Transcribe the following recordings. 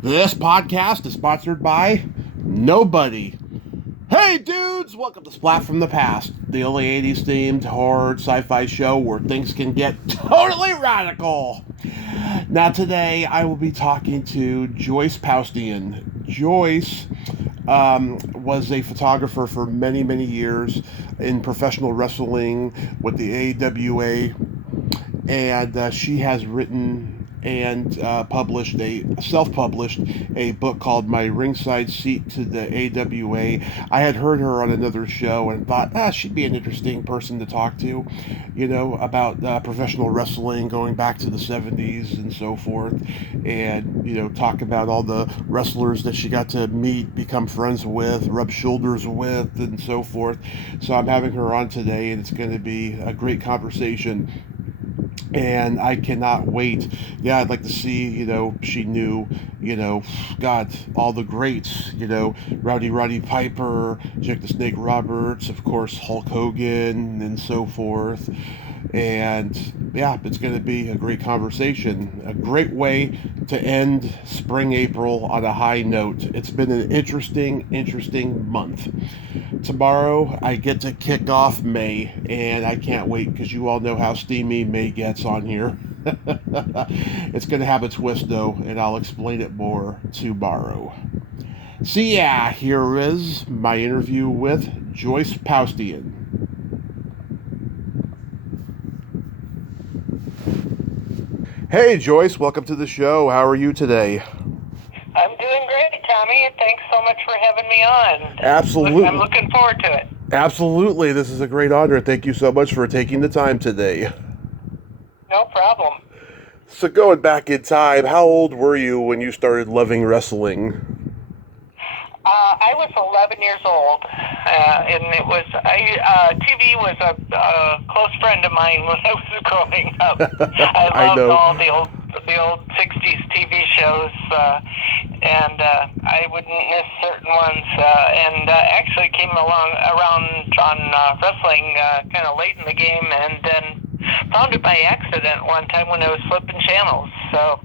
This podcast is sponsored by nobody. Hey dudes, welcome to Splat from the Past, the only 80s themed horror sci-fi show where things can get totally radical. Now today I will be talking to Joyce Paustian. Joyce was a photographer for many, many years in professional wrestling with the AWA, and she has written and self-published a book called My Ringside Seat to the AWA. I had heard her on another show and thought, she'd be an interesting person to talk to, about professional wrestling going back to the 70s and so forth, and, talk about all the wrestlers that she got to meet, become friends with, rub shoulders with, and so forth. So I'm having her on today, and it's going to be a great conversation. And I cannot wait. Yeah, I'd like to see, she knew, God, all the greats, Roddy Piper, Jake the Snake Roberts, of course, Hulk Hogan, and so forth. And yeah, it's going to be a great conversation. A great way to end spring April on a high note. It's been an interesting month. Tomorrow I get to kick off May, and I can't wait because you all know how steamy May gets on here. It's going to have a twist though, and I'll explain it more tomorrow. So yeah, here is my interview with Joyce Paustian. Hey Joyce, welcome to the show. How are you today? I'm doing great, Tommy. Thanks so much for having me on. Absolutely. I'm looking forward to it. Absolutely. This is a great honor. Thank you so much for taking the time today. No problem. So going back in time, how old were you when you started loving wrestling? I was 11 years old, and TV was a close friend of mine when I was growing up. I loved all the old 60s TV shows, and I wouldn't miss certain ones, and actually came around on wrestling kind of late in the game, and then found it by accident one time when I was flipping channels. So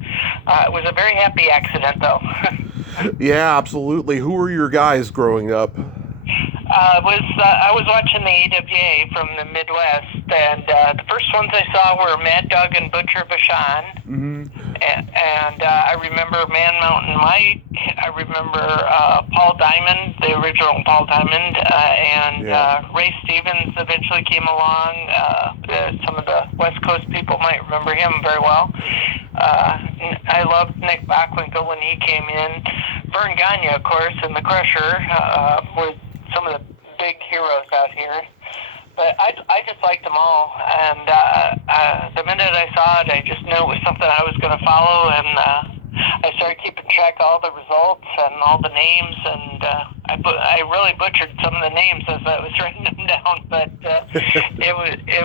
it was a very happy accident, though. Yeah, absolutely. Who were your guys growing up? I was watching the AWA from the Midwest, and the first ones I saw were Mad Dog and Butcher Vachon. Mm-hmm. And I remember Man Mountain Mike. I remember Paul Diamond, the original Paul Diamond, and Ray Stevens eventually came along. Some of the West Coast people might remember him very well. I loved Nick Bockwinkel when he came in. Vern Gagne, of course, and the Crusher were some of the big heroes out here. But I just liked them all, and the minute I saw it, I just knew it was something I was going to follow, and I started keeping track of all the results and all the names, and I really butchered some of the names as I was writing them down, but it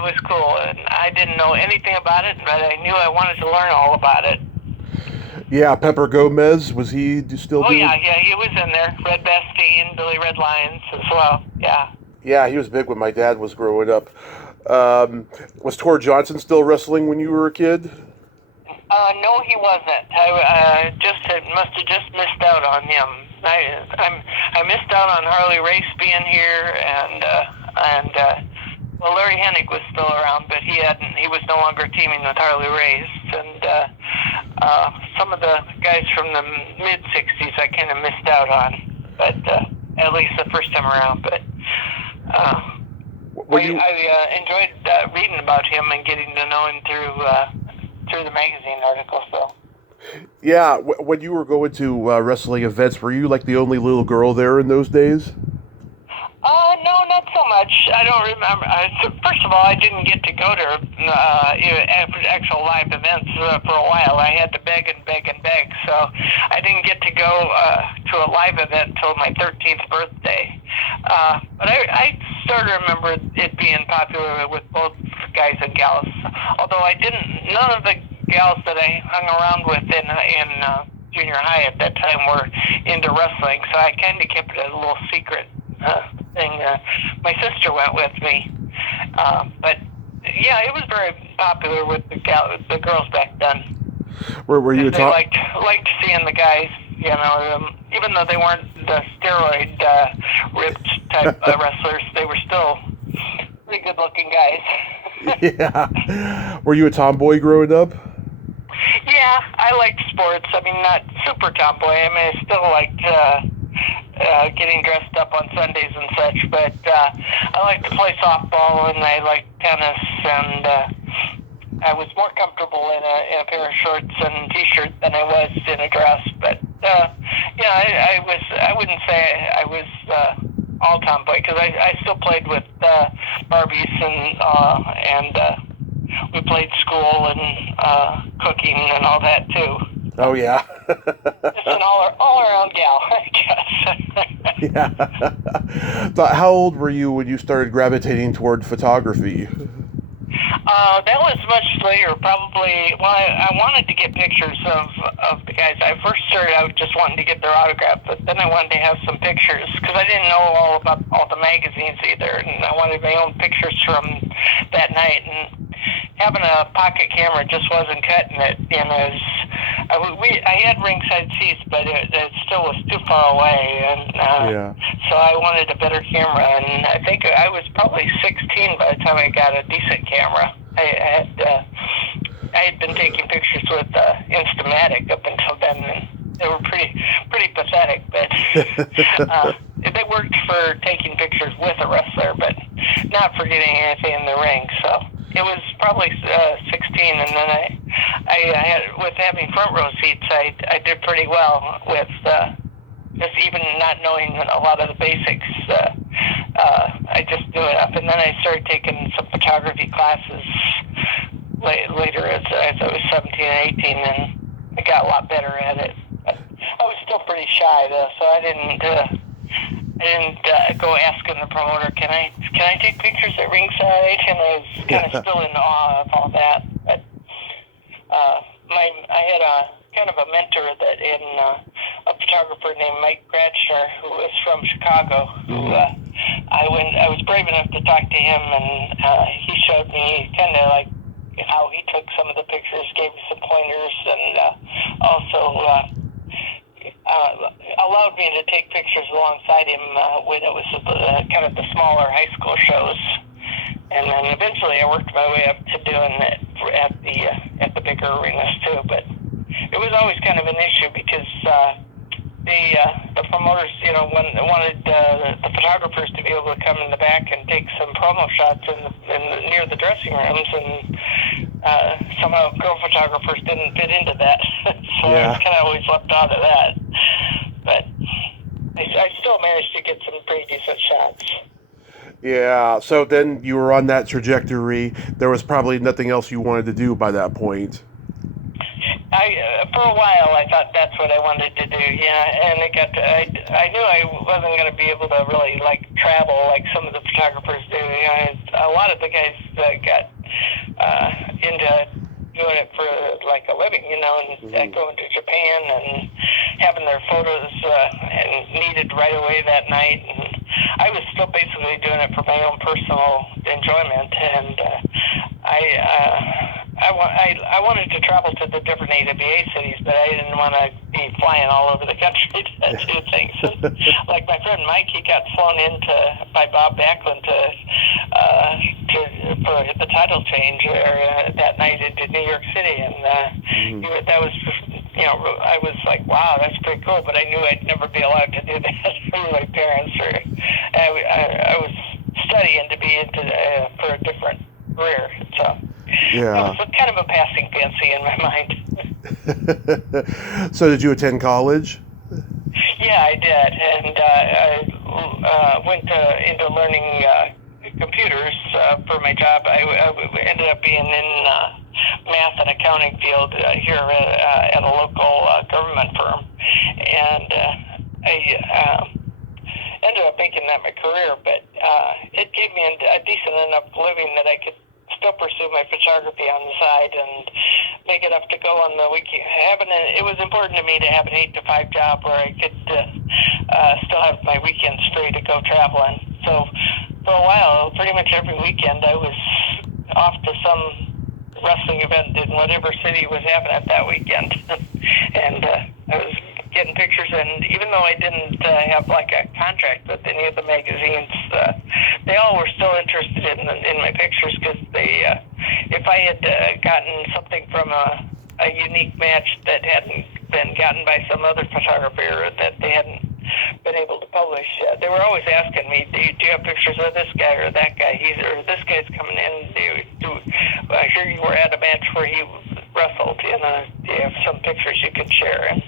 was cool, and I didn't know anything about it, but I knew I wanted to learn all about it. Yeah, Pepper Gomez, was he still doing? Yeah, he was in there. Red Bastien, Billy Red Lions as well, yeah. Yeah, he was big when my dad was growing up. Was Tor Johnson still wrestling when you were a kid? No, he wasn't. I must have just missed out on him. I missed out on Harley Race being here, and Larry Hennig was still around, but he was no longer teaming with Harley Race, and some of the guys from the mid '60s I kind of missed out on, but at least the first time around. But I enjoyed reading about him and getting to know him through the magazine articles, though. Yeah, when you were going to wrestling events, were you like the only little girl there in those days? No, not so much. I don't remember. First of all, I didn't get to go to actual live events for a while. I had to beg, so I didn't get to go to a live event until my 13th birthday. But I sort of remember it being popular with both guys and gals. Although none of the gals that I hung around with in junior high at that time were into wrestling, so I kind of kept it a little secret thing. My sister went with me, but yeah, it was very popular with the girls back then. Were you they liked seeing the guys. You know, even though they weren't the steroid ripped type wrestlers, they were still pretty good-looking guys. Yeah. Were you a tomboy growing up? Yeah, I liked sports. I mean, not super tomboy. I mean, I still liked getting dressed up on Sundays and such, but I liked to play softball, and I liked tennis, and I was more comfortable in a pair of shorts and t-shirt than I was in a dress. But yeah, I wouldn't say I was all tomboy, because I still played with Barbies, and we played school and cooking and all that too. Oh yeah. Just an all-around gal, I guess. Yeah. So how old were you when you started gravitating toward photography? That was much later, probably. Well, I wanted to get pictures of the guys. I first started out just wanting to get their autograph, but then I wanted to have some pictures, because I didn't know all about all the magazines either, and I wanted my own pictures from that night. And having a pocket camera just wasn't cutting it. You know, I had ringside seats, but it still was too far away, and so I wanted a better camera. And I think I was probably 16 by the time I got a decent camera. I had been taking pictures with Instamatic up until then, and they were pretty pathetic, but they worked for taking pictures with a wrestler, but not for getting anything in the ring. So it was probably 16, and then I had, with having front row seats, I did pretty well with just even not knowing a lot of the basics. I just knew enough, and then I started taking some photography classes later as I was 17 and 18, and I got a lot better at it. But I was still pretty shy though, so I didn't go asking the promoter, can I take pictures at ringside? And I was kind of still in awe of all that. But I had a kind of a mentor that in a photographer named Mike Gratchner, who was from Chicago, who I was brave enough to talk to him, and he showed me kind of like how he took some of the pictures, gave me some pointers, and also allowed me to take pictures alongside him when it was kind of the smaller high school shows. And then eventually I worked my way up to doing it at the bigger arenas too. But it was always kind of an issue, because the promoters, you know, wanted the photographers to be able to come in the back and take some promo shots near the dressing rooms, and somehow girl photographers didn't fit into that. So I was kind of always left out of that. But I still managed to get some pretty decent shots. Yeah, so then you were on that trajectory. There was probably nothing else you wanted to do by that point. For a while, I thought that's what I wanted to do, and it got to, I knew I wasn't going to be able to really, like, travel like some of the photographers do. You know, a lot of the guys got into doing it for, like, a living, you know, and going to Japan and having their photos and needed right away that night, and I was still basically doing it for my own personal enjoyment, and I wanted to travel to the different AWA cities, but I didn't want to be flying all over the country to do things. Like my friend Mike, he got flown by Bob Backlund for the title change that night into New York City, and that was, you know, I was like, wow, that's pretty cool, but I knew I'd never be allowed to do that from my parents. I was studying to be into for a different career, so it was kind of a passing fancy in my mind. So did you attend college? Yeah, I did, and I went into learning computers for my job. I ended up being in math and accounting field here at a local government firm, and I ended up making that my career, but it gave me a decent enough living that I could still pursue my photography on the side and make enough to go on the weekend. It was important to me to have an 8-to-5 job where I could still have my weekends free to go traveling. So for a while, pretty much every weekend, I was off to some wrestling event in whatever city was having it that weekend. And I was getting pictures, and even though I didn't have like a contract with any of the magazines, they all were still interested in my pictures, because if I had gotten something from a unique match that hadn't been gotten by some other photographer that they hadn't been able to publish, they were always asking me, do you have pictures of this guy or that guy? This guy's coming in. I hear you were at a match where he wrestled. Do you have some pictures you could share? And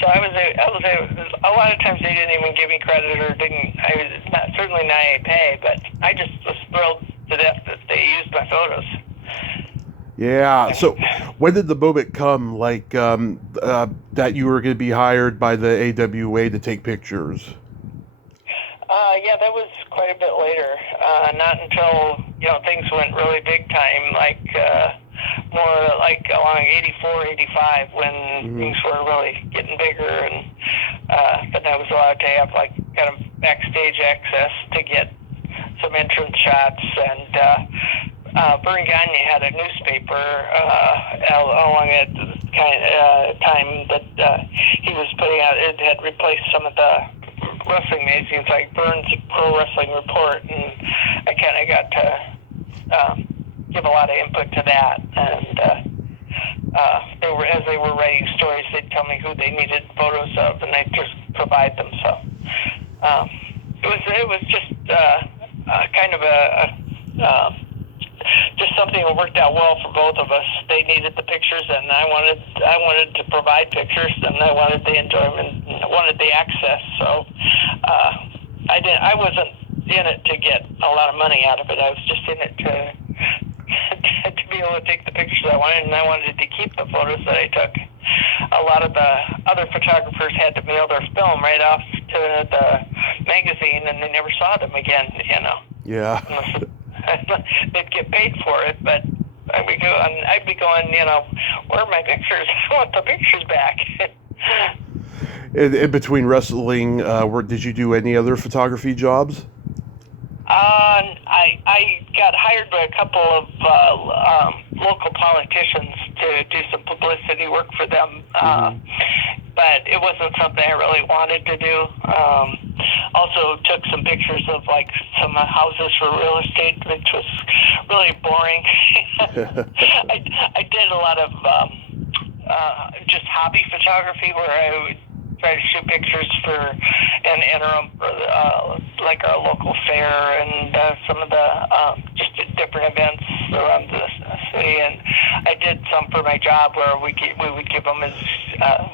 so I was a lot of times they didn't even give me credit, or I was not, certainly not a pay, but I just was thrilled to death that they used my photos. Yeah. So when did the moment come, like, that you were going to be hired by the AWA to take pictures? Yeah, that was quite a bit later. Not until, things went really big time, like more like along 84, 85, when things were really getting bigger, and then I was allowed to have like kind of backstage access to get some entrance shots, and Vern Gagne had a newspaper along at the time that he was putting out. It had replaced some of the wrestling magazines, like Vern's Pro Wrestling Report, and I kind of got to give a lot of input to that. And as they were writing stories, they'd tell me who they needed photos of, and I'd just provide them. So it was just kind of just something that worked out well for both of us. They needed the pictures, and I wanted to provide pictures, and I wanted the enjoyment, and I wanted the access. So I wasn't in it to get a lot of money out of it. I was just in it to be able to take the pictures I wanted, and I wanted to keep the photos that I took. A lot of the other photographers had to mail their film right off to the magazine, and they never saw them again. Yeah. They'd get paid for it, but I'd be going, where are my pictures? I want the pictures back. In between wrestling, did you do any other photography jobs? I got hired by a couple of local politicians to do some publicity work for them, but it wasn't something I really wanted to do. Also took some pictures of like some houses for real estate, which was really boring. I did a lot of just hobby photography, where I would try to shoot pictures for an interim for like our local fair and some of the just different events around the city. And I did some for my job, where we would give them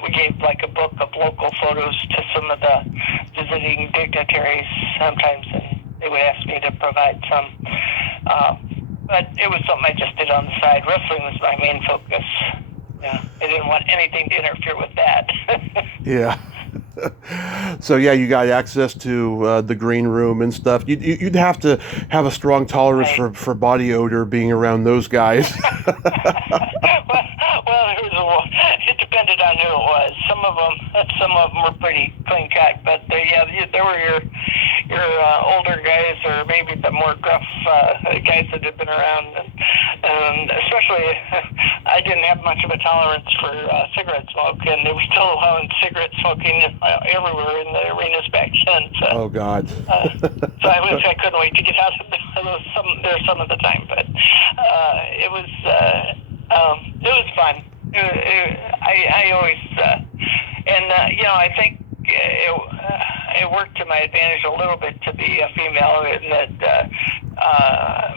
we gave like a book of local photos to some of the visiting dignitaries sometimes, and they would ask me to provide some. But it was something I just did on the side. Wrestling was my main focus. Yeah, I didn't want anything to interfere with that. Yeah. So yeah, you got access to the green room and stuff. You'd have to have a strong tolerance for body odor being around those guys. well, it depended on who it was. Some of them were pretty clean cut, but there were your older guys, or maybe the more gruff guys that had been around, and especially I didn't have much of a tolerance for cigarette smoke, and they were still allowing cigarette smoking everywhere in the arenas back then. So, oh God! So I couldn't wait to get out of there some of the time, but it was fun. I always I think it worked to my advantage a little bit to be a female, in that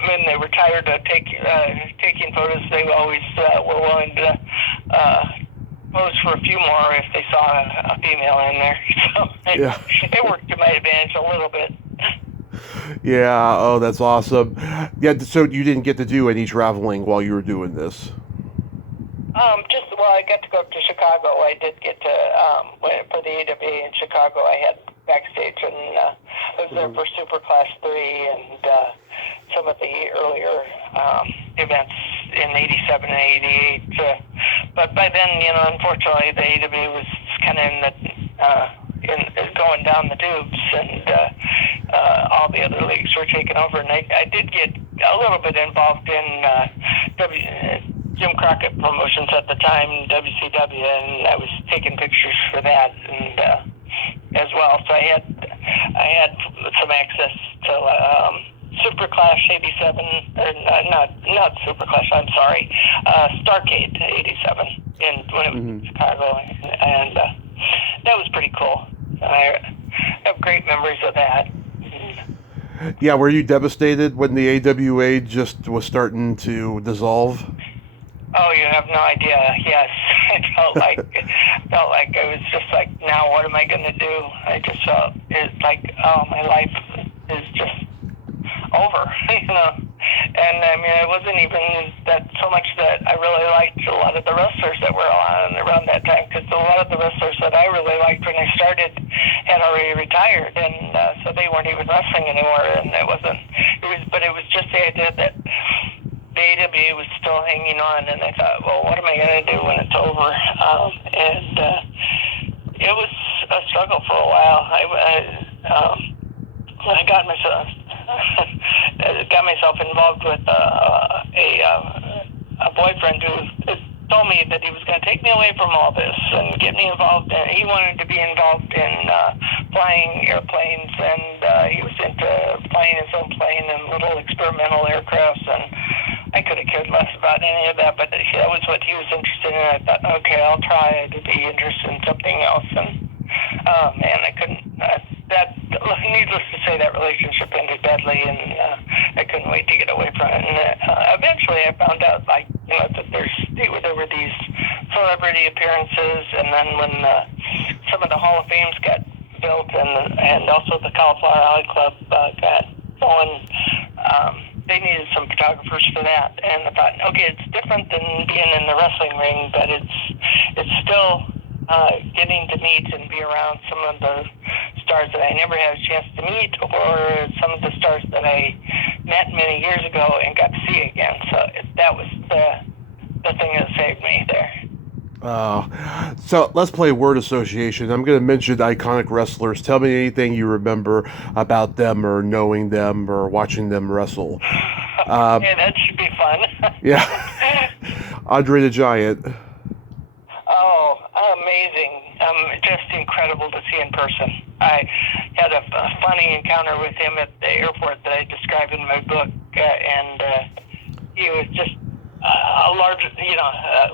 when they were tired of taking photos, they always were willing to pose for a few more if they saw a female in there. So it worked to my advantage a little bit. Yeah. Oh, that's awesome. Yeah. So you didn't get to do any traveling while you were doing this? I got to go to Chicago. I did get to for the AWA in Chicago. I had backstage, and I was there for Super Class 3 and some of the earlier events in '87 and '88. But by then, unfortunately, the AWA was kind of in going down the tubes, and all the other leagues were taken over. And I did get a little bit involved in Jim Crockett Promotions at the time, WCW, and I was taking pictures for that. And as well. So I had some access to Superclash 87, or not Superclash. I'm sorry, Starcade 87 when it was in Chicago, and that was pretty cool. I have great memories of that. Yeah, were you devastated when the AWA just was starting to dissolve? Oh, you have no idea. Yes, I felt like I was just like, now what am I going to do? I just felt like, oh, my life is just over, And I mean, it wasn't even that so much that I really liked a lot of the wrestlers that were on around that time, because a lot of the wrestlers that I really liked when I started had already retired, and so they weren't even wrestling anymore. And it was just the idea that the AWA was still hanging on, and I thought, well, what am I going to do when it's over? It was a struggle for a while. I got myself involved with a boyfriend who told me that he was going to take me away from all this and get me involved in. He wanted to be involved in flying airplanes, and he was into flying his own plane and little experimental aircrafts, and I could have cared less about any of that, but that was what he was interested in. I thought, okay, I'll try to be interested in something else, and man, I couldn't. Needless to say, that relationship ended badly, and I couldn't wait to get away from it. And eventually, I found out, that there were these celebrity appearances, and then when some of the Hall of Fames got built, and also the Cauliflower Alley Club got going, they needed some photographers for that. And I thought, okay, it's different than being in the wrestling ring, but it's still getting to meet and be around some of the stars that I never had a chance to meet, or some of the stars that I met many years ago and got to see again. So that was the thing that saved me there. So let's play word association. I'm going to mention iconic wrestlers. Tell me anything you remember about them, or knowing them, or watching them wrestle. Yeah, that should be fun. Yeah. Andre the Giant. Oh, amazing. Just incredible to see in person. I had a funny encounter with him at the airport that I describe in my book, and he was just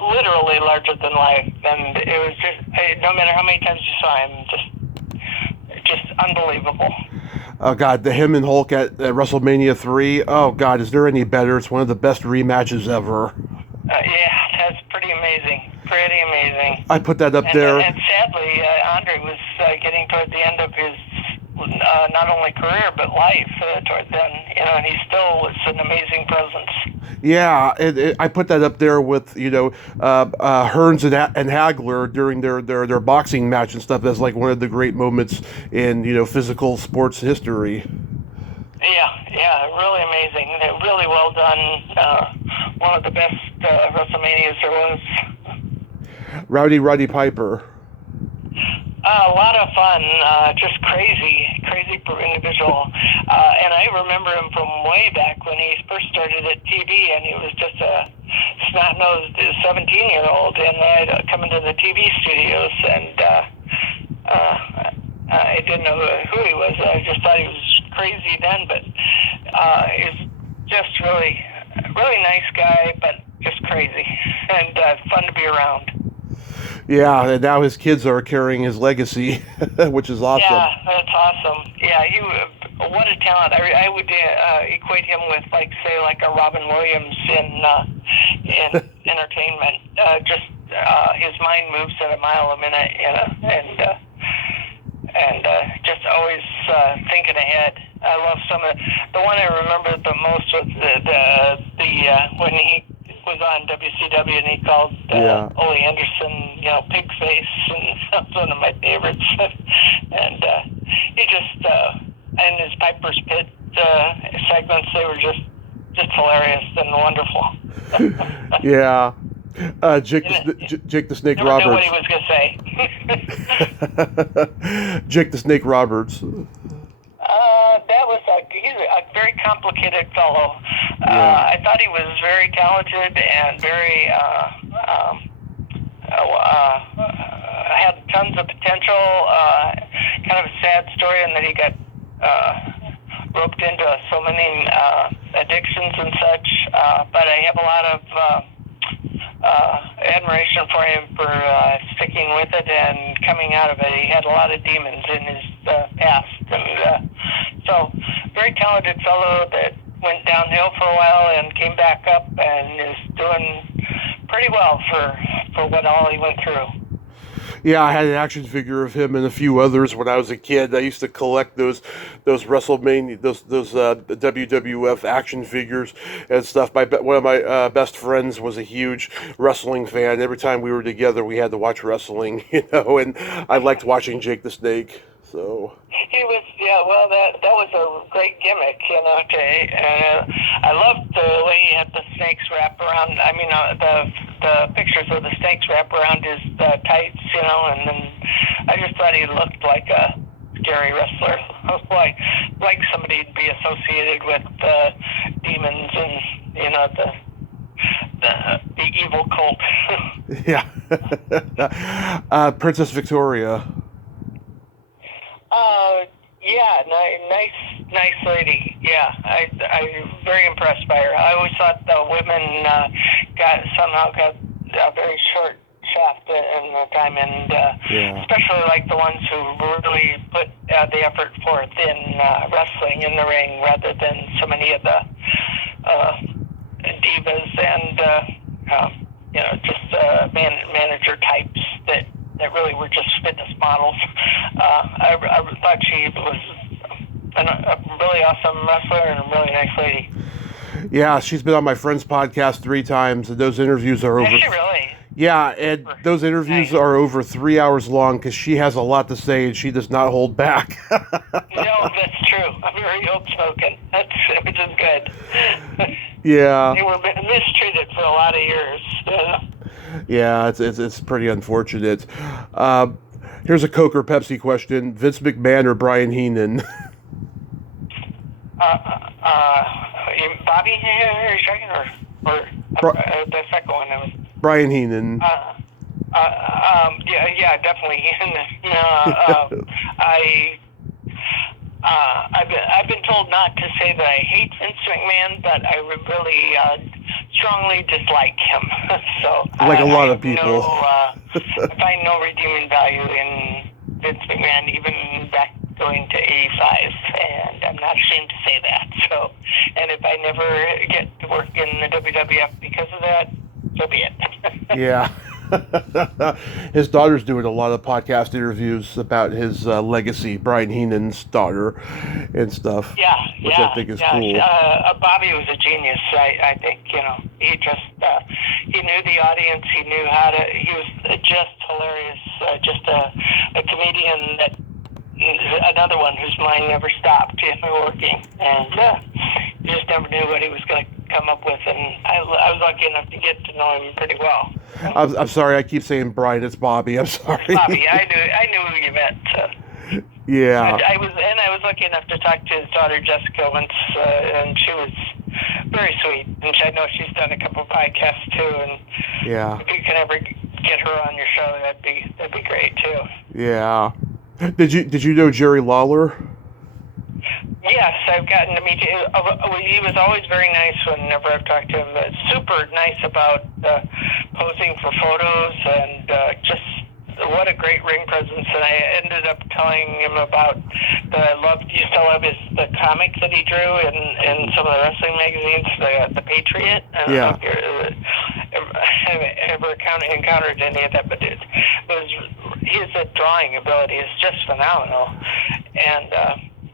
literally larger than life. And it was just, no matter how many times you saw him, just unbelievable. Oh, God, him and Hulk at WrestleMania 3. Oh, God, is there any better? It's one of the best rematches ever. Yeah, that's pretty amazing. Pretty amazing. I put that up there. And sadly, Andre was getting toward the end of his not only career but life toward then. And he still was an amazing presence. Yeah, I put that up there with Hearns and Hagler during their boxing match and stuff as like one of the great moments in physical sports history. Yeah, really amazing. Really well done. One of the best WrestleManias there was. Roddy Piper. A lot of fun, just crazy individual. And I remember him from way back when he first started at TV, and he was just a snot-nosed 17-year-old, and I'd come into the TV studios, and I didn't know who he was. I just thought he was crazy then, but he's just really nice guy, but just crazy, and fun to be around. Yeah, and now his kids are carrying his legacy, which is awesome. Yeah, that's awesome. Yeah, what a talent. I would equate him with, like a Robin Williams in entertainment. Just his mind moves at a mile a minute, and just always thinking ahead. I love some of the one I remember the most was the when he was on WCW and he called Ole Anderson, pig face, and that's one of my favorites. And he just and his Piper's Pit segments, they were just hilarious and wonderful. Yeah. Jake the Snake Roberts. Roberts. Never knew what he was going to say. Jake the Snake Roberts. That was he's a very complicated fellow. Yeah. I thought he was very talented and very had tons of potential. Kind of a sad story in that he got roped into so many addictions and such. But I have a lot of admiration for him for sticking with it and coming out of it. He had a lot of demons in his past, and so very talented fellow that went downhill for a while and came back up and is doing pretty well for what all he went through. Yeah, I had an action figure of him and a few others when I was a kid. I used to collect those WrestleMania, those WWF action figures and stuff. One of my best friends was a huge wrestling fan. Every time we were together, we had to watch wrestling, and I liked watching Jake the Snake. So he was, well, that was a great gimmick, I loved the way he had the snakes wrap around. I mean, the pictures of the snakes wrap around his tights, and then I just thought he looked like a scary wrestler, like somebody to be associated with demons and the evil cult. Yeah, Princess Victoria. Nice lady. Yeah, I'm very impressed by her. I always thought the women somehow got a very short shaft in the time, and especially like the ones who really put the effort forth in wrestling in the ring, rather than so many of the divas and just manager types that really were just fitness models. I thought she was a really awesome wrestler and a really nice lady. Yeah, she's been on my friend's podcast 3 times, and those interviews are over. Is she really? Yeah, and those interviews are over 3 hours long because she has a lot to say and she does not hold back. No, that's true. I'm very outspoken, which is good. Yeah. They were mistreated for a lot of years. Yeah, it's pretty unfortunate. Here's a Coke or Pepsi question: Vince McMahon or Brian Heenan? Bobby, are you checking, or the second one? That was Brian Heenan. Yeah, definitely. I've been told not to say that I hate Vince McMahon, but I really strongly dislike him. So like a lot of people. I find no redeeming value in Vince McMahon, even back going to 85, and I'm not ashamed to say that. So, and if I never get to work in the WWF because of that, so be it. Yeah. His daughter's doing a lot of podcast interviews about his legacy, Brian Heenan's daughter, and stuff. Yeah, which I think is cool. Bobby was a genius. I think he just he knew the audience. He knew how to. He was just hilarious. Just a comedian that. Another one whose mind never stopped working, and you just never knew what he was going to come up with. And I was lucky enough to get to know him pretty well. I'm sorry, I keep saying Brian. It's Bobby. I'm sorry. Bobby, I knew who you meant. Yeah. I was lucky enough to talk to his daughter Jessica once, and she was very sweet. And I know she's done a couple of podcasts too. And if you can ever get her on your show, that'd be great too. Yeah. Did you know Jerry Lawler? Yes, I've gotten to meet him. He was always very nice whenever I've talked to him. Super nice about posing for photos, and just what a great ring presence. And I ended up telling him about used to love the comic that he drew in some of the wrestling magazines, the Patriot. I don't know if you ever encountered any of that, but his drawing ability is just phenomenal. And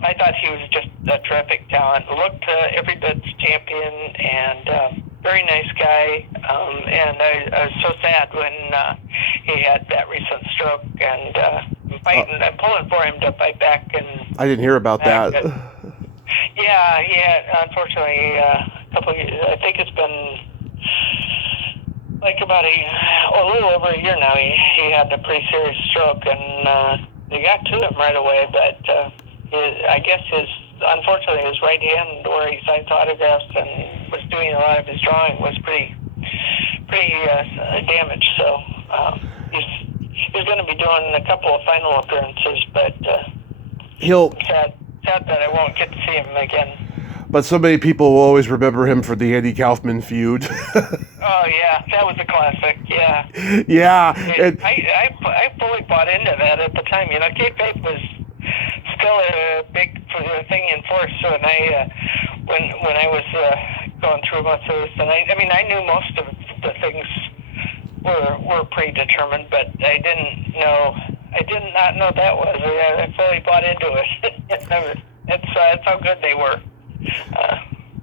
I thought he was just a terrific talent. Looked every bit champion, and very nice guy. And I was so sad when he had that recent stroke, and I'm pulling for him to fight back. And I didn't hear about that. Yeah, he had, unfortunately, a couple of years, I think it's been like about a little over a year now. He had a pretty serious stroke, and they got to him right away, but I guess unfortunately his right hand, where he signs autographs and was doing a lot of his drawing, was pretty damaged. So he's going to be doing a couple of final appearances, but he'll sad that I won't get to see him again. But so many people will always remember him for the Andy Kaufman feud. Oh yeah, that was a classic. Yeah. Yeah. I fully bought into that at the time. You know, kayfabe was still a big thing in force. So when I was going through most of this, and I mean, I knew most of the things were predetermined, but I did not know that was. I fully bought into it. It's how good they were.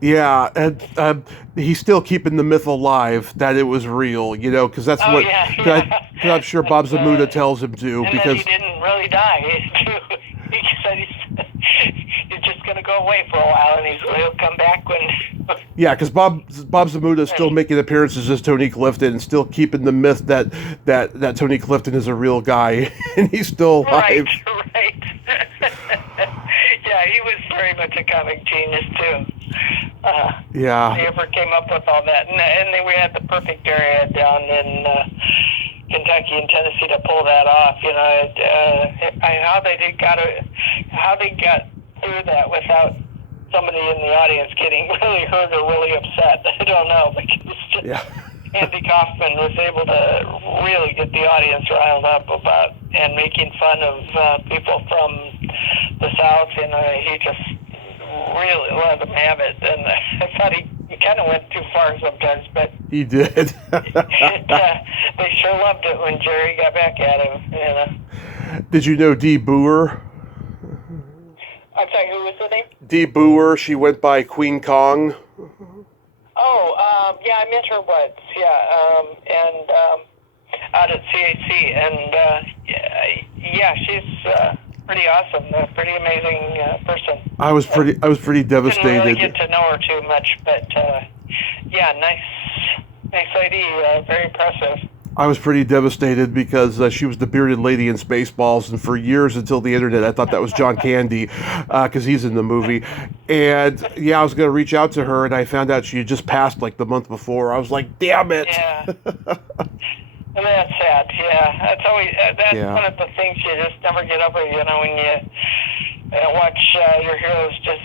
Yeah, and he's still keeping the myth alive that it was real, you know, because that's what I'm sure Bob Zmuda tells him to. And because he didn't really die, too. He said he's just going to go away for a while, and he'll come back when... Yeah, because Bob Zmuda is still making appearances as Tony Clifton and still keeping the myth that Tony Clifton is a real guy, and he's still alive. Right. Yeah, he was very much a comic genius, too. Yeah. He ever came up with all that. And we had the perfect area down in Kentucky and Tennessee to pull that off. You know, how they got through that without somebody in the audience getting really hurt or really upset. I don't know, because Andy Kaufman was able to really get the audience riled up about and making fun of people from the South. You know, he just really let them have it, and I thought he kind of went too far sometimes, but he did. They sure loved it when Jerry got back at him. You know. Did you know Dee Boer? I'm sorry, who was the name? Dee Boer. She went by Queen Kong. Oh, yeah, I met her once. Yeah, and out at CAC, and yeah, she's pretty awesome, a pretty amazing person. I was pretty devastated. Didn't really get to know her too much, but yeah, nice lady, very impressive. I was pretty devastated because she was the bearded lady in Spaceballs, and for years until the internet, I thought that was John Candy because he's in the movie. And yeah, I was going to reach out to her, and I found out she had just passed like the month before. I was like, damn it. Yeah. And that's sad. Yeah, that's one of the things you just never get over. You know, when you watch your heroes just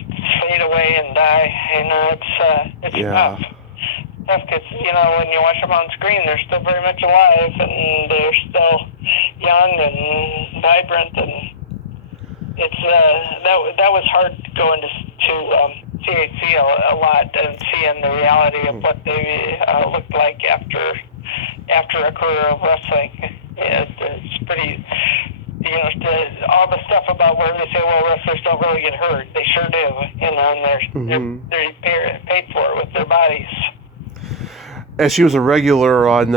fade away and die. You know, it's tough. Tough because, you know, when you watch them on screen, they're still very much alive, and they're still young and vibrant, and it's that was hard going to CAC a lot and seeing the reality of what they looked like after a career of wrestling. It's pretty, you know, all the stuff about where they say, well, wrestlers don't really get hurt. They sure do, you know, and they're paid for it with their bodies. And she was a regular on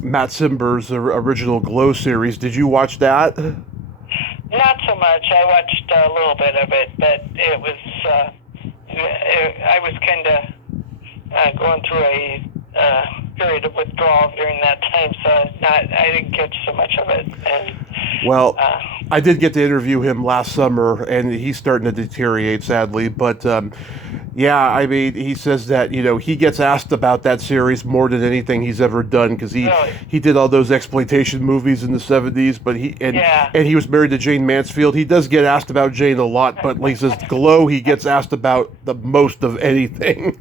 Matt Cimber's original Glow series. Did you watch that? Not so much. I watched a little bit of it, but it was I was kind of going through a period of withdrawal during that time, so I didn't catch so much of it. And, well, I did get to interview him last summer, and he's starting to deteriorate, sadly. But yeah, I mean, he says that, you know, he gets asked about that series more than anything he's ever done because he did all those exploitation movies in the 70s. But and he was married to Jane Mansfield. He does get asked about Jane a lot, but like he says, Glow, he gets asked about the most of anything.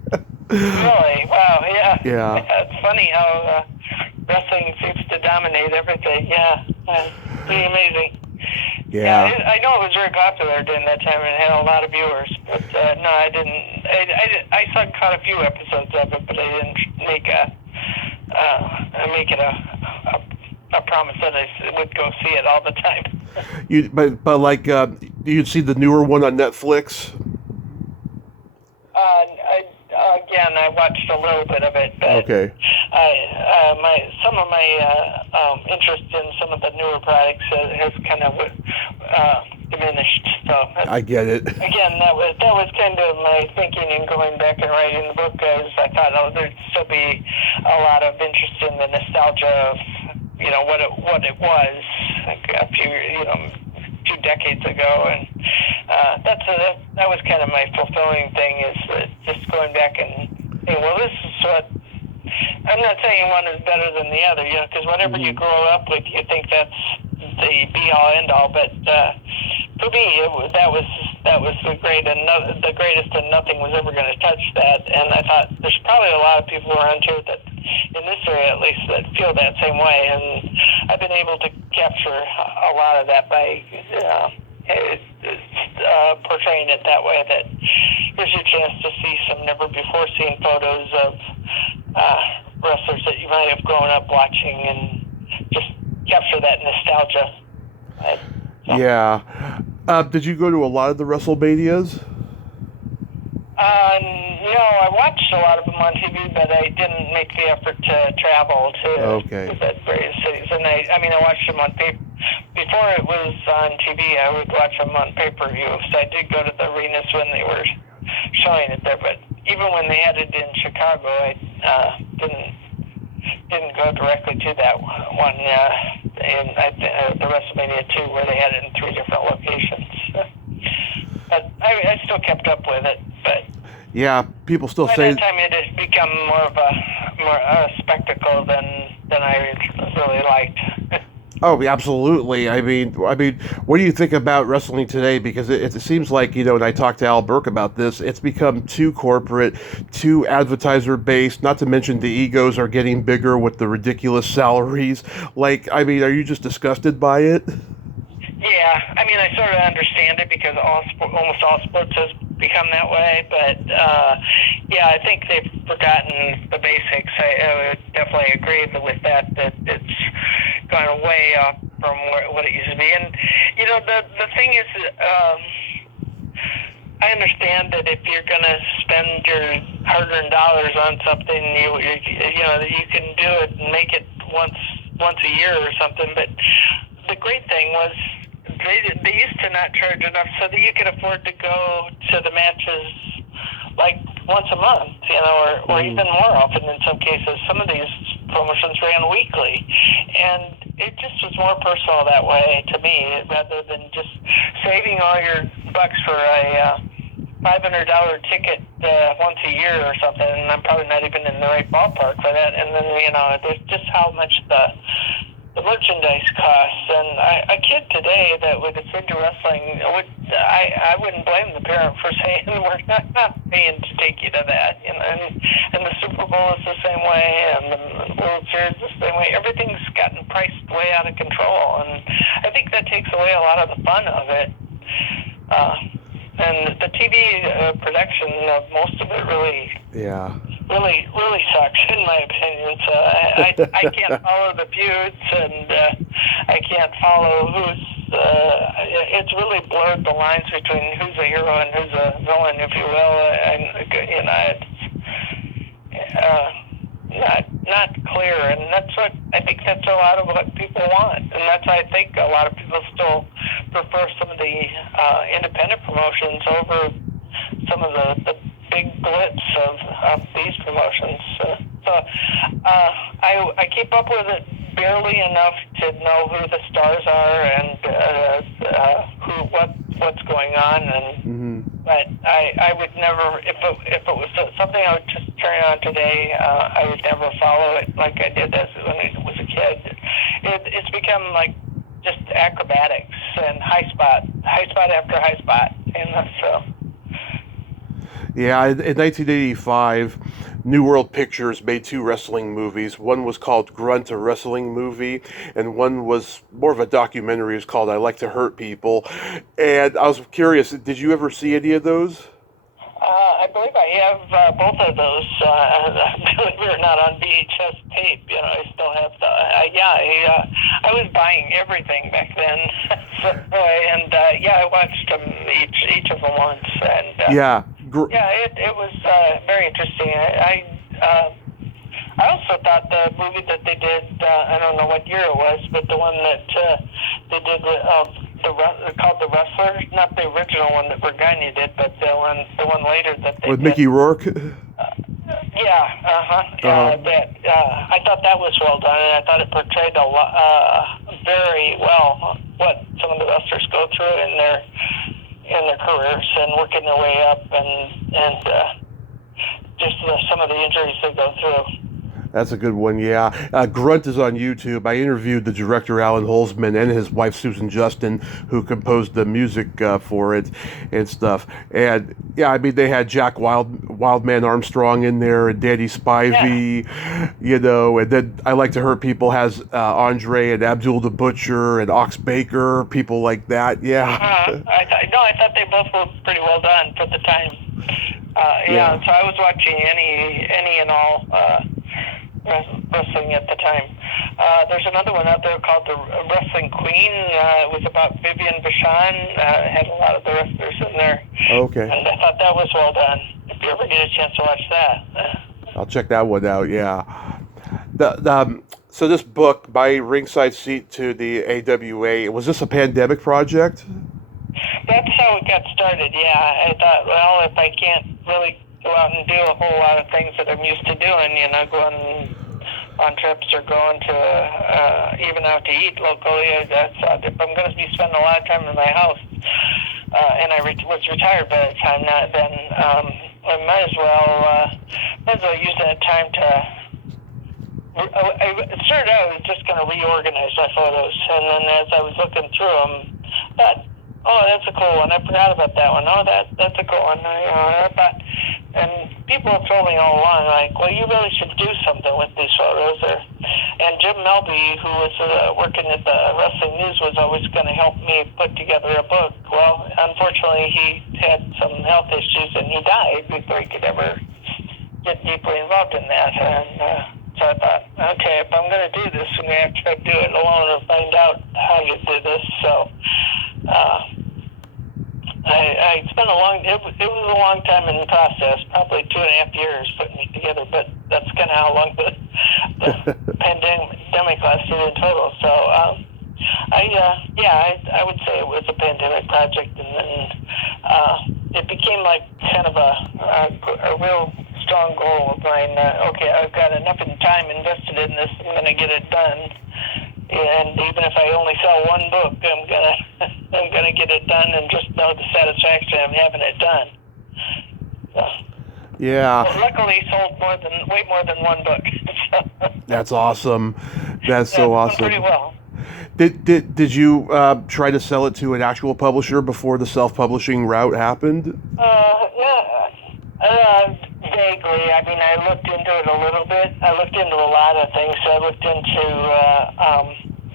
Really? Wow. Yeah. Yeah. It's funny how wrestling seems to dominate everything. Yeah. Pretty amazing. Yeah. I know it was very popular during that time and had a lot of viewers, but no, I didn't. I caught a few episodes of it, but I didn't make it a promise that I would go see it all the time. But like, you'd see the newer one on Netflix. Again, I watched a little bit of it, but okay. Some of my interest in some of the newer products has kind of diminished. So I get it. Again, that was kind of my thinking in going back and writing the book. I thought there'd still be a lot of interest in the nostalgia of, you know, what it was a few decades ago, and that was kind of my fulfilling thing, is just going back and saying, well, this is what. I'm not saying one is better than the other, you know, because whatever you grow up with, you think that's the be all end all, but for me, that was the greatest, and nothing was ever going to touch that. And I thought there's probably a lot of people around here that, in this area at least, that feel that same way. And I've been able to capture a lot of that by portraying it that way. That here's your chance to see some never before seen photos of wrestlers that you might have grown up watching, and just capture that nostalgia. Yeah. Did you go to a lot of the WrestleManias? No, I watched a lot of them on TV, but I didn't make the effort to travel to the various cities. And I watched them on paper. Before it was on TV, I would watch them on pay-per-view. So I did go to the arenas when they were showing it there. But even when they had it in Chicago, I didn't go directly to that one. And the WrestleMania 2, where they had it in 3 different locations. But I still kept up with it. But yeah, people still by say that time it has become more of a spectacle than I really liked. Oh, absolutely. I mean, what do you think about wrestling today? Because it seems like, and I talked to Al Burke about this, it's become too corporate, too advertiser-based, not to mention the egos are getting bigger with the ridiculous salaries. Are you just disgusted by it? Yeah, I sort of understand it because almost all sports has become that way, but I think they've forgotten the basics. I would definitely agree with that it's gone way off from what it used to be. And, the thing is, I understand that if you're going to spend your hard-earned dollars on something, you can do it and make it once a year or something, but the great thing was they used to not charge enough so that you could afford to go to the matches like once a month, or even more often in some cases. Some of these promotions ran weekly, and it just was more personal that way to me, rather than just saving all your bucks for a $500 ticket once a year or something. And I'm probably not even in the right ballpark for that. And then there's just how much the merchandise costs. And a kid today that would get into wrestling I wouldn't blame the parent for saying we're not paying to take you to that. And the Super Bowl is the same way, and the World Series is the same way. Everything's gotten priced way out of control, and I think that takes away a lot of the fun of it. And the TV production of most of it really sucks, in my opinion. So I can't follow the feuds, and I can't follow who's. It's really blurred the lines between who's a hero and who's a villain, if you will. And it's not clear, and I think that's a lot of what people want, and that's why I think a lot of people still prefer some of the independent promotions over some of the big blitz of these promotions. I keep up with it barely enough to know who the stars are and what's going on, and but I would never, if it was something I would just turn on today, I would never follow it like I did when I was a kid. It's become like just acrobatics and high spot after high spot, so. Yeah, in 1985, New World Pictures made 2 wrestling movies. One was called Grunt, a wrestling movie, and one was more of a documentary. It was called I Like to Hurt People. And I was curious, did you ever see any of those? I believe I have both of those, believe it or not, on VHS tape. I still have I was buying everything back then. I watched them each of them once. And it was very interesting. I also thought the movie that they did, I don't know what year it was, but the one that they did called The Wrestler, not the original one that Bergagni did, but the one later that they with did. Mickey Rourke? I thought that was well done, and I thought it portrayed very well what some of the wrestlers go through in their careers and working their way up, and just some of the injuries they go through. That's a good one, yeah. Grunt is on YouTube. I interviewed the director Alan Holzman and his wife Susan Justin, who composed the music for it and stuff. And yeah, I mean they had Jack Wildman Armstrong in there and Danny Spivey, and then I like to hear people has Andre and Abdul the Butcher and Ox Baker, people like that. Yeah. I thought they both were pretty well done for the time. So I was watching any and all wrestling at the time. There's another one out there called the Wrestling Queen. It was about Vivian Vachon. Had a lot of the wrestlers in there. Okay. And I thought that was well done. If you ever get a chance to watch that. I'll check that one out, yeah. So this book, My Ringside Seat to the AWA, was this a pandemic project? That's how it got started, yeah. I thought, well, if I can't really go out and do a whole lot of things that I'm used to doing, going on trips or going to even out to eat locally, I thought if I'm going to be spending a lot of time in my house, and I was retired by the time, then I might as well use that time to... I started out, I was just going to reorganize my photos, and then as I was looking through them, I thought, oh, that's a cool one. I forgot about that one. Oh, that's a cool one. I thought, and people have told me all along, like, well, you really should do something with these photos. And Jim Melby, who was working at the Wrestling News, was always going to help me put together a book. Well, unfortunately, he had some health issues, and he died before he could ever get deeply involved in that. And so I thought, okay, if I'm going to do this, I'm going to have to try to do it alone or find out how to do this. So I spent it was a long time in the process, probably 2.5 years putting it together, but that's kind of how long the pandemic lasted in total. So I would say it was a pandemic project, and then it became like kind of a real strong goal of mine. Okay, I've got enough time invested in this, I'm going to get it done. And even if I only sell one book, I'm gonna get it done, and just know the satisfaction of having it done. So, yeah. Well, luckily, sold way more than one book. That's awesome. That's so awesome. Pretty well. Did you try to sell it to an actual publisher before the self-publishing route happened? Vaguely. I mean, I looked into it a little bit. I looked into a lot of things. I looked into,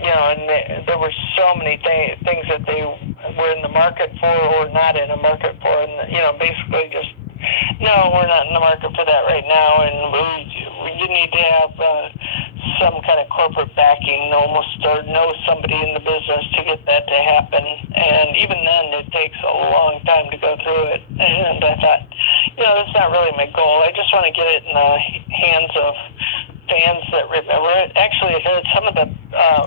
and there were so many things that they were in the market for or not in the market for. And, basically just, no, we're not in the market for that right now. And you need to have some kind of corporate backing almost, or know somebody in the business to get that to happen. And even then, it takes a long time to go through it. And I thought, that's not really my goal. I just want to get it in the hands of fans that remember it. Actually, I had some of the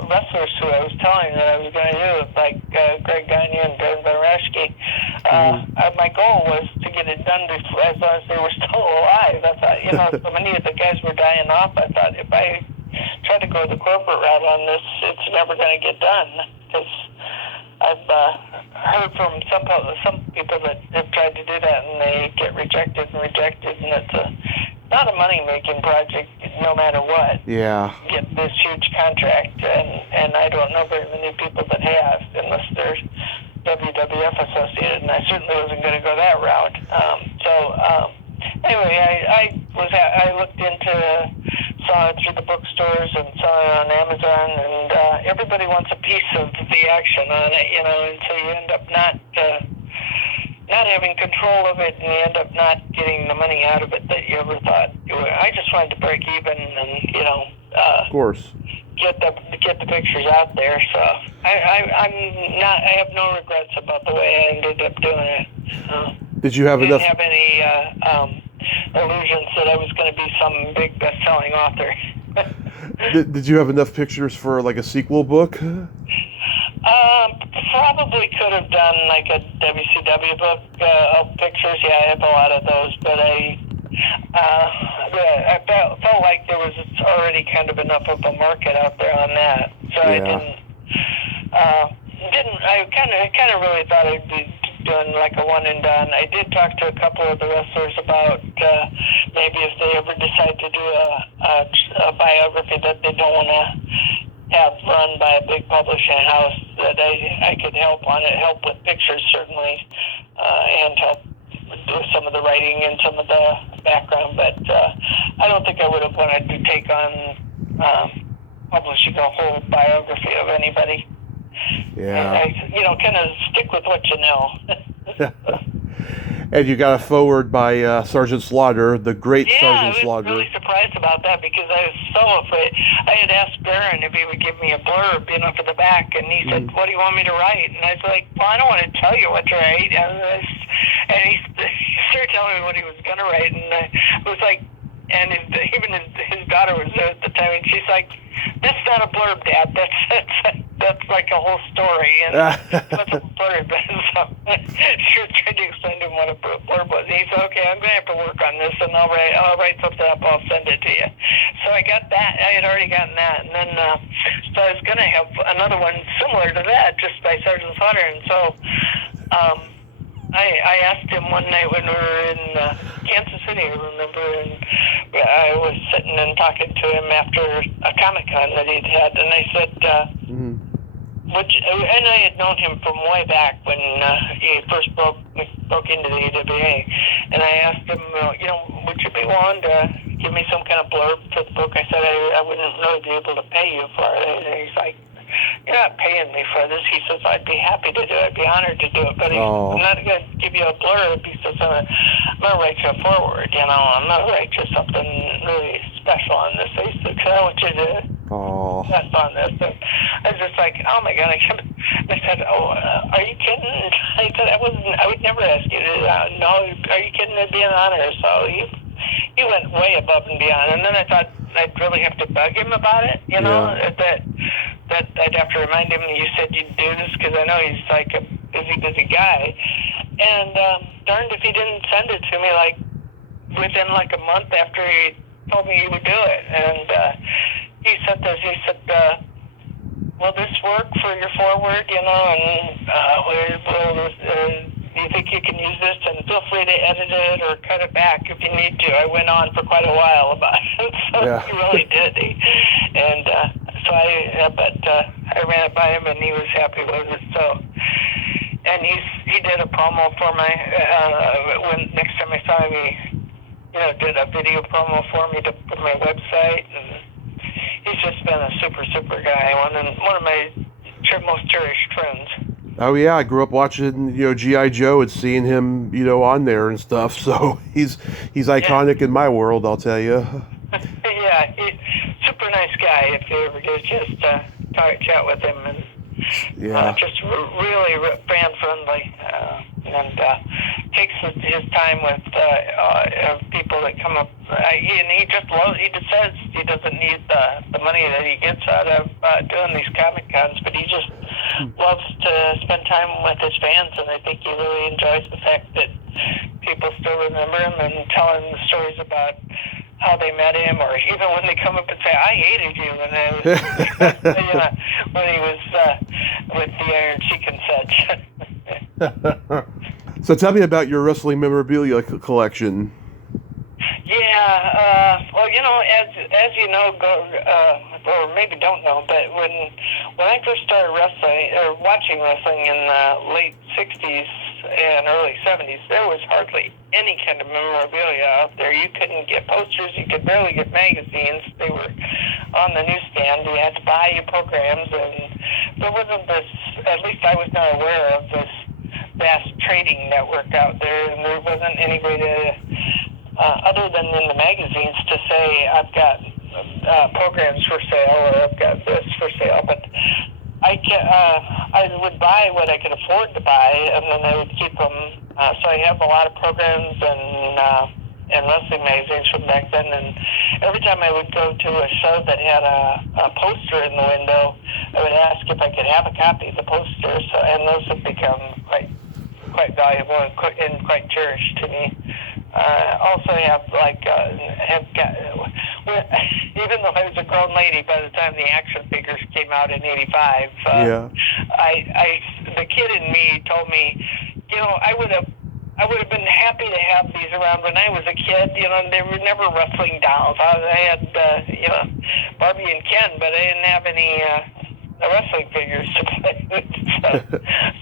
wrestlers who I was telling that I was going to do, like Greg Gagne and Darren Barashki. My goal was to get it done before, as long as they were still alive. I thought, so many of the guys were dying off. I thought if I try to go the corporate route on this, it's never going to get done. Because I've heard from some people that have tried to do that, and they get rejected, and it's not a money-making project, no matter what. Yeah. Get this huge contract, and I don't know very many people that have, unless they're WWF associated, and I certainly wasn't going to go that route. Anyway, I looked into, saw it through the bookstores and saw it on Amazon, and everybody wants a piece of the action on it, and so you end up not having control of it, and you end up not getting the money out of it that you ever thought you would. I just wanted to break even and, of course, get the pictures out there. So I have no regrets about the way I ended up doing it. Did you have enough? Didn't have any illusions that I was going to be some big best-selling author. Did you have enough pictures for like a sequel book? Probably could have done like a WCW book of pictures. Yeah, I have a lot of those, but I felt like there was already kind of enough of a market out there on that, so yeah. I kind of really thought I'd doing like a one and done. I did talk to a couple of the wrestlers about maybe if they ever decide to do a biography that they don't want to have run by a big publishing house, that I could help on it, help with pictures certainly, and help do some of the writing and some of the background. But I don't think I would have wanted to take on publishing a whole biography of anybody. Yeah. Kind of stick with what you know. And you got a forward by Sergeant Slaughter, the great Sergeant Slaughter. Yeah, I was really surprised about that because I was so afraid. I had asked Barron if he would give me a blurb, for the back, and he said, "What do you want me to write?" And I was like, "Well, I don't want to tell you what to write." And he started telling me what he was going to write, and I was like, and even his daughter was there at the time, and she's like, "That's not a blurb, Dad. That's like a whole story." And what's a blurb? So she was trying to explain to him what a blurb was. And he said, "Okay, I'm going to have to work on this, and I'll write something up. I'll send it to you." So I got that. I had already gotten that, and then so I was going to have another one similar to that, just by Sergeant Slaughter, and so. I asked him one night when we were in Kansas City, I remember, and I was sitting and talking to him after a Comic-Con that he'd had, and I said, and I had known him from way back when he first broke into the AWA, and I asked him, would you be willing to give me some kind of blurb for the book? I said, I wouldn't really be able to pay you for it, and he's like, "You're not paying me for this." He says, "I'd be happy to do it. I'd be honored to do it. But I'm not going to give you a blurb." He says, "I'm going to write you a forward. I'm going to write you something really special on this." He said, "I want you to test on this." And I was just like, "Oh my God!" I said, "Oh, are you kidding?" I said, I would never ask you to do that. No, are you kidding? It'd be an honor." So he went way above and beyond. And then I thought I'd really have to bug him about it. That I'd have to remind him, "You said you'd do this," because I know he's like a busy guy. And darned if he didn't send it to me within a month after he told me he would do it. And he said this. He said, "Will this work for your forward? Do you think you can use this? And feel free to edit it or cut it back if you need to." I went on for quite a while about it, so he really did. I ran it by him, and he was happy with it. So, and he did a promo for when next time I saw him, he did a video promo for me to put on my website, and he's just been a super guy. One of my most cherished friends. Oh yeah, I grew up watching G.I. Joe and seeing him on there and stuff. So he's iconic in my world, I'll tell you. Yeah, he's super nice guy. If you ever get a chance to chat with him, and just really fan friendly, and takes his time with people that come up. He just says he doesn't need the money that he gets out of doing these Comic-Cons, but he just loves to spend time with his fans, and I think he really enjoys the fact that people still remember him and telling the stories about how they met him, or even when they come up and say, "I hated you," when he was with the Iron Sheik and such. So tell me about your wrestling memorabilia collection. Yeah, well, as you know, or maybe don't know, but when I first started watching wrestling in the late '60s and early '70s, there was hardly any kind of memorabilia out there. You couldn't get posters. You could barely get magazines. They were on the newsstand. You had to buy your programs, and there wasn't this. At least I was not aware of this vast trading network out there, and there wasn't any way to. Other than in the magazines to say, "I've got programs for sale," or "I've got this for sale," but I would buy what I could afford to buy, and then I would keep them. So I have a lot of programs and wrestling magazines from back then, and every time I would go to a show that had a poster in the window, I would ask if I could have a copy of the poster, and those have become quite valuable and quite cherished to me. Also have even though I was a grown lady by the time the action figures came out in '85, the kid in me told me, I would have been happy to have these around when I was a kid. They were never wrestling dolls. I had, Barbie and Ken, but I didn't have any wrestling figures to play with.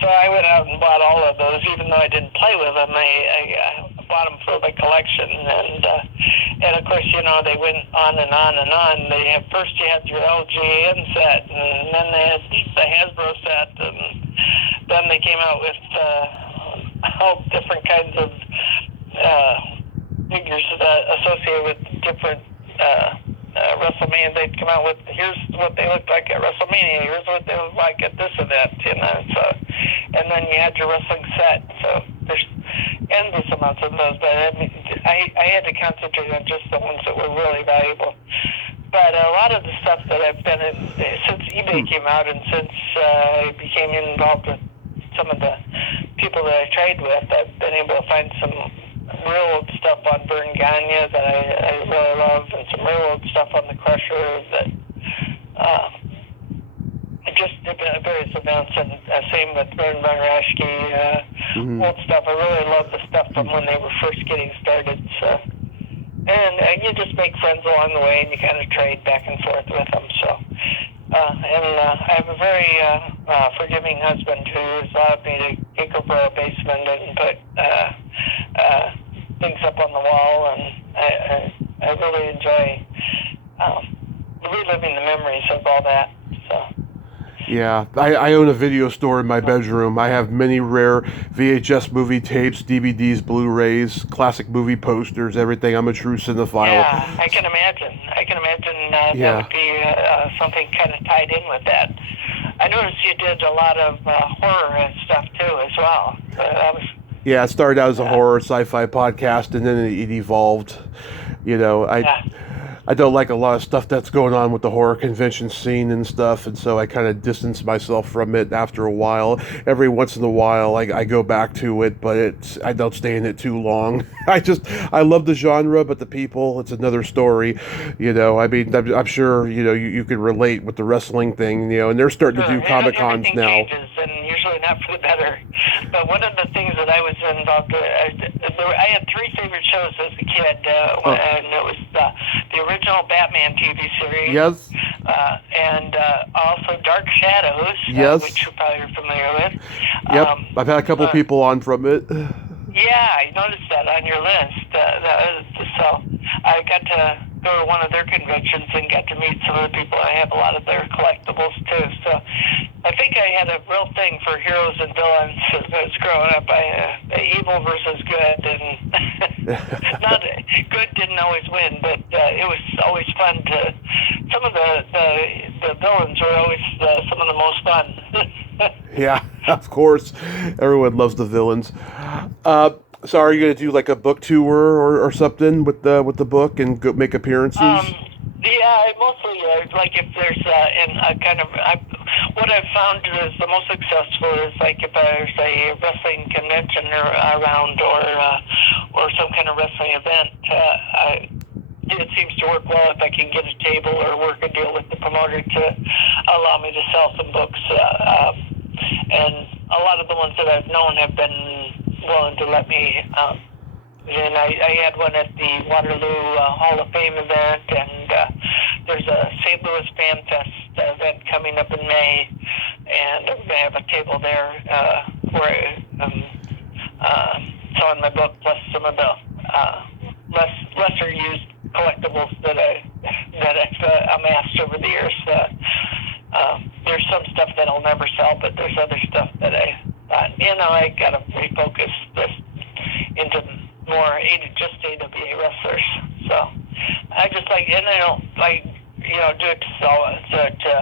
So I went out and bought all of those, even though I didn't play with them. I bought them for the collection, and of course, they went on and on and on. First you had your LJN set, and then they had the Hasbro set, and then they came out with all different kinds of figures associated with different WrestleMania. They'd come out with, here's what they looked like at WrestleMania, here's what they look like at this event, So, and then you had your wrestling set. So there's endless amounts of those, but I had to concentrate on just the ones that were really valuable. But a lot of the stuff that I've been in, since eBay came out and since I became involved with some of the people that I trade with, I've been able to find some real old stuff on Vern Gagne that I really love, and some real old stuff on the Crusher that just various events, and same with Vern Bonarashki, old stuff. I really love the stuff from when they were first getting started. So, and you just make friends along the way, and you kind of trade back and forth with them. So. I have a very forgiving husband who has allowed me to take over our basement and put things up on the wall, and I really enjoy reliving the memories of all that. So. Yeah, I own a video store in my bedroom. I have many rare VHS movie tapes, DVDs, Blu-rays, classic movie posters, everything. I'm a true cinephile. Yeah, I can imagine. That would be something kind of tied in with that. I noticed you did a lot of horror and stuff too as well. Yeah, it started out as a horror sci-fi podcast, and then it evolved. I don't like a lot of stuff that's going on with the horror convention scene and stuff, and so I kind of distance myself from it after a while. Every once in a while, I go back to it, but I don't stay in it too long. I love the genre, but the people, it's another story. I mean, I'm sure you can relate with the wrestling thing, and they're starting to do Comic-Cons now. Changes, and usually not for the better. But one of the things that I was involved with, I had three favorite shows as a kid, and it was the original Batman TV series. Yes. And also Dark Shadows, yes. Which you probably are familiar with. Yep, I've had a couple people on from it. Yeah, I noticed that on your list. So I got to go to one of their conventions and got to meet some of the people. I have a lot of their collectibles too. So I think I had a real thing for heroes and villains as I was growing up. Evil versus good, and not good didn't always win, but it was always fun to. Some of the villains were always some of the most fun. Yeah, of course. Everyone loves the villains. So are you going to do like a book tour or something with the book and go make appearances? Yeah, mostly like if there's what I've found is the most successful is like if there's a wrestling convention around or some kind of wrestling event. It seems to work well if I can get a table or work a deal with the promoter to allow me to sell some books. And a lot of the ones that I've known have been willing to let me. And I had one at the Waterloo Hall of Fame event, and there's a St. Louis Fan Fest event coming up in May, and I'm going to have a table there where I'm selling my book, plus some of the lesser used collectibles that I've amassed over the years. There's some stuff that I'll never sell, but there's other stuff that I thought, I got to refocus this into more just AWA wrestlers. So I just and I don't do it to sell it, to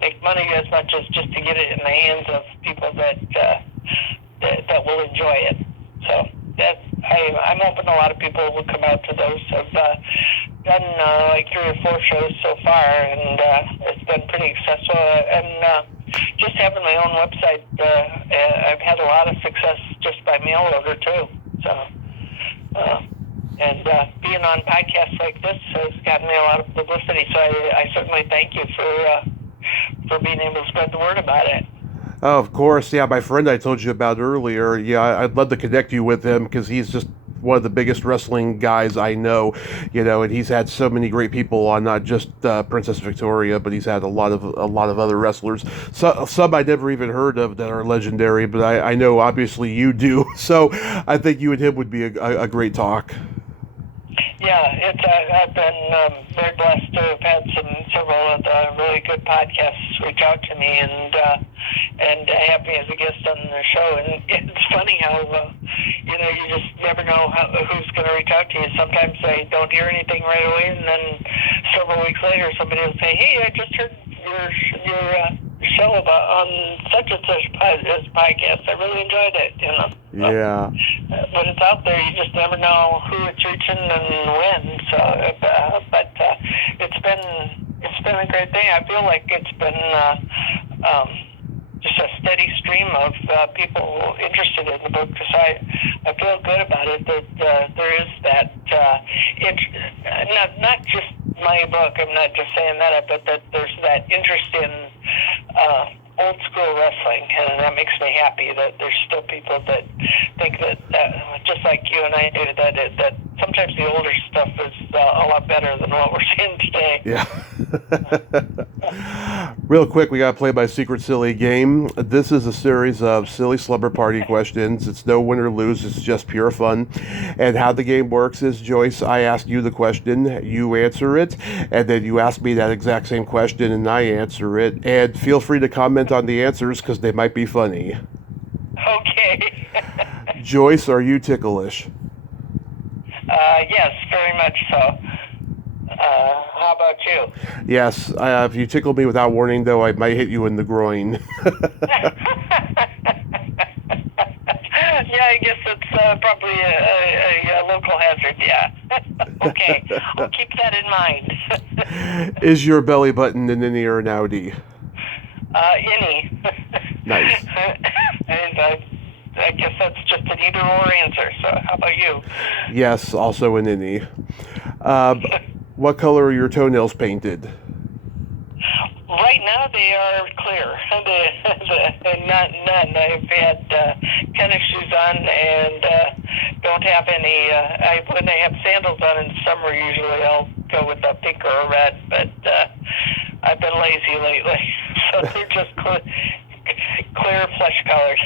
make money as much as just to get it in the hands of people that will enjoy it. So that I'm hoping a lot of people will come out to those. I've done 3 or 4 shows so far, and it's been pretty successful. And just having my own website, I've had a lot of success just by mail order too. So, and being on podcasts like this has gotten me a lot of publicity. So I certainly thank you for being able to spread the word about it. Oh, of course, yeah. My friend I told you about earlier. Yeah, I'd love to connect you with him because he's just one of the biggest wrestling guys I know. And he's had so many great people on, not just Princess Victoria, but he's had a lot of other wrestlers. So some I never even heard of that are legendary, but I know obviously you do. So I think you and him would be a great talk. Yeah, I've been very blessed to have had several of the really good podcasts reach out to me and have me as a guest on the show. And it's funny how you just never know who's going to reach out to you. Sometimes I don't hear anything right away, and then several weeks later, somebody will say, "Hey, I just heard your show about on such and such podcast. I really enjoyed it." Yeah. When it's out there, you just never know who it's reaching and when. So, but it's been a great thing. I feel like it's been just a steady stream of people interested in the book. Because I feel good about it. That there is that not just my book. I'm not just saying that, but that there's that interest in old school wrestling, and that makes me happy that there's still people that think that just like you and I do, that sometimes the older stuff is a lot better than what we're seeing today. Yeah. Real quick, we got to play my secret silly game. This is a series of silly slumber party questions. It's no win or lose. It's just pure fun. And how the game works is, Joyce, I ask you the question, you answer it, and then you ask me that exact same question, and I answer it. And feel free to comment on the answers because they might be funny. Okay. Joyce, are you ticklish? Yes, very much so. How about you? Yes. If you tickle me without warning, though, I might hit you in the groin. Yeah, I guess it's probably a local hazard, yeah. Okay, I'll keep that in mind. Is your belly button an innie or an outie? Innie. Nice. And I guess that's just an either-or answer, so how about you? Yes, also an innie. What color are your toenails painted? Right now they are clear. None. I've had tennis shoes on and don't have any. When I have sandals on in the summer, usually I'll go with a pink or a red. But I've been lazy lately, so they're just clear, flesh colored.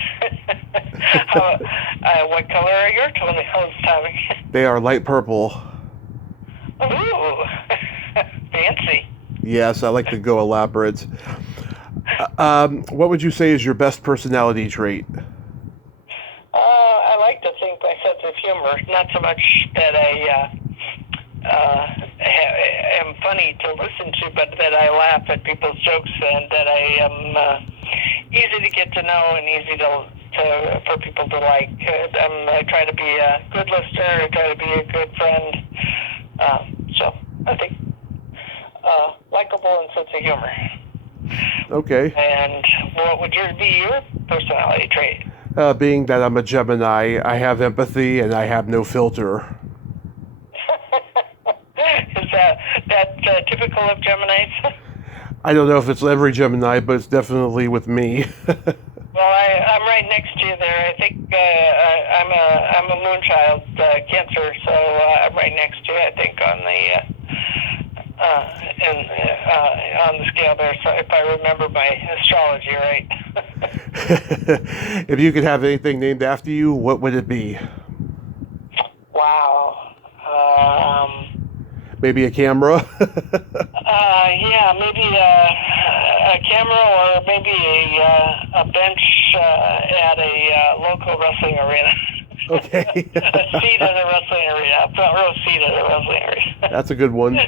What color are your toenails, Tommy? They are light purple. Ooh, fancy. Yes, I like to go elaborate. What would you say is your best personality trait? I like to think my sense of humor, not so much that I am funny to listen to, but that I laugh at people's jokes and that I am easy to get to know and easy for people to like. I try to be a good listener. I try to be a good friend. So I think likable and sense of humor. Okay. And what would be your personality trait? Being that I'm a Gemini, I have empathy and I have no filter. Is that typical of Geminis? I don't know if it's every Gemini, but it's definitely with me. Well, I'm right next to you there. I think I'm a moonchild, Cancer, so I'm right next to you. I think on the scale there. So if I remember my astrology right. If you could have anything named after you, what would it be? Wow. Maybe a camera? Yeah, maybe a camera or maybe a bench at a local wrestling arena. Okay. A seat at a wrestling arena, a front row seat at a wrestling arena. That's a good one.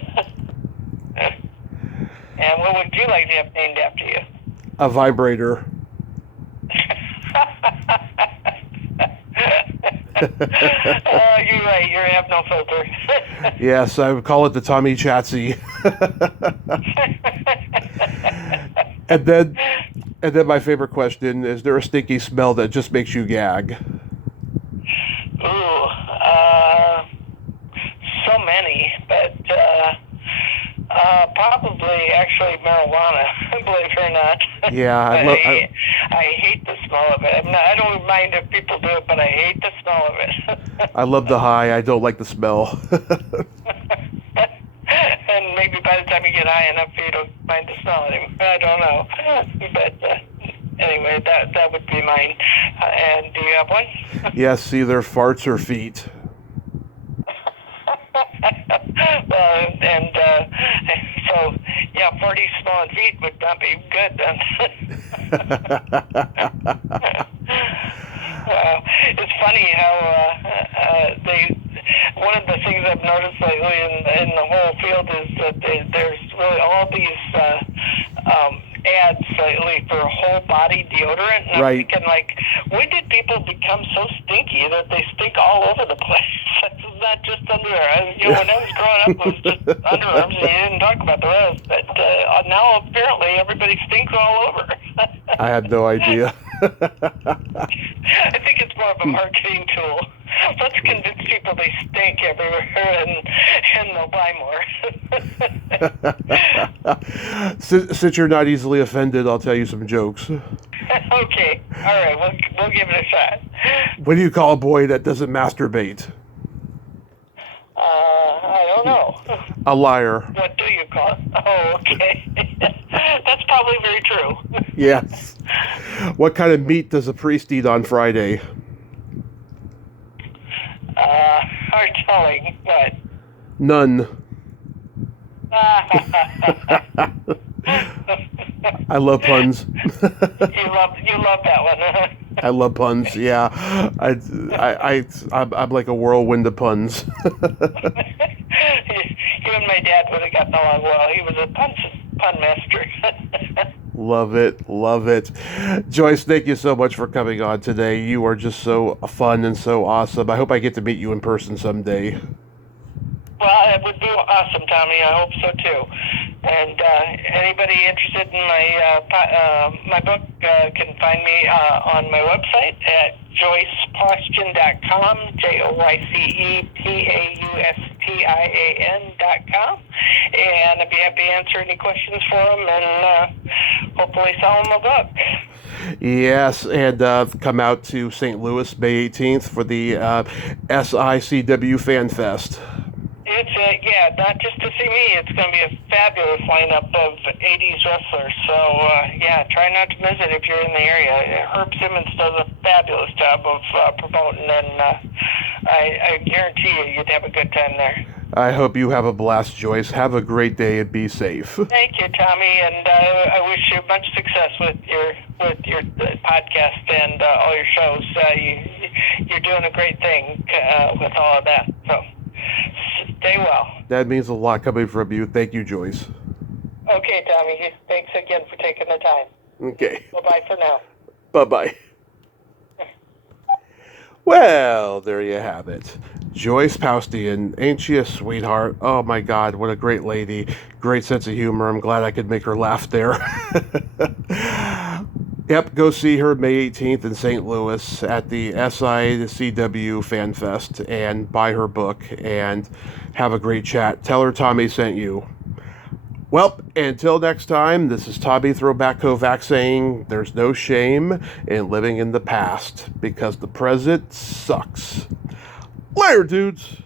And what would you like to have named after you? A vibrator. You're right. You have no filter. Yes, I would call it the Tommy Chatsy. And then my favorite question, is there a stinky smell that just makes you gag? Ooh, so many, but probably actually marijuana, believe it or not. Yeah, I hate the smell of it. I don't mind if people do it, but I hate the smell of it. I love the high. I don't like the smell. And maybe by the time you get high enough, you don't mind the smell anymore. I don't know. But anyway, that would be mine. And do you have one? Yes, either farts or feet. And so, yeah, 40 smelling feet would not be good then. It's funny how one of the things I've noticed lately in the whole field is that there's really all these ads lately for whole body deodorant. And right. I'm thinking, like, when did people become so stinky that they stink all over the place? It's not just underwear. You know, when I was growing up, it was just underarms, and you didn't talk about the rest. But now apparently everybody stinks all over. I had no idea. I think it's more of a marketing tool. Let's convince people they stink everywhere, and they'll buy more. Since you're not easily offended, I'll tell you some jokes. Okay, all right, we'll give it a shot. What do you call a boy that doesn't masturbate? I don't know. A liar. What do you call it? Oh, okay. That's probably very true. Yes. What kind of meat does a priest eat on Friday? Hard telling. What? None. I love puns. You love that one. I love puns. Yeah, I'm like a whirlwind of puns. You and my dad would have gotten along well. He was a pun master. Love it, love it. Joyce, thank you so much for coming on today. You are just so fun and so awesome. I hope I get to meet you in person someday. Well, it would be awesome, Tommy. I hope so too. And anybody interested in my book can find me on my website at joycepaustian.com, JoycePaustian.com. And I'd be happy to answer any questions for them and hopefully sell them a book. Yes, and come out to St. Louis May 18th for the SICW Fan Fest. It's not just to see me. It's going to be a fabulous lineup of 80s wrestlers. So, try not to miss it if you're in the area. Herb Simmons does a fabulous job of promoting, and I guarantee you'd have a good time there. I hope you have a blast, Joyce. Have a great day and be safe. Thank you, Tommy, and I wish you much success with your podcast and all your shows. You're doing a great thing with all of that. So. Stay well. That means a lot coming from you. Thank you, Joyce. Okay, Tommy. Thanks again for taking the time. Okay. Bye-bye for now. Bye-bye. Well, there you have it. Joyce Paustian. Ain't she a sweetheart? Oh, my God. What a great lady. Great sense of humor. I'm glad I could make her laugh there. Yep, go see her May 18th in St. Louis at the SICW Fan Fest and buy her book and have a great chat. Tell her Tommy sent you. Well, until next time, this is Tommy Throwback Kovac saying there's no shame in living in the past because the present sucks. Later, dudes.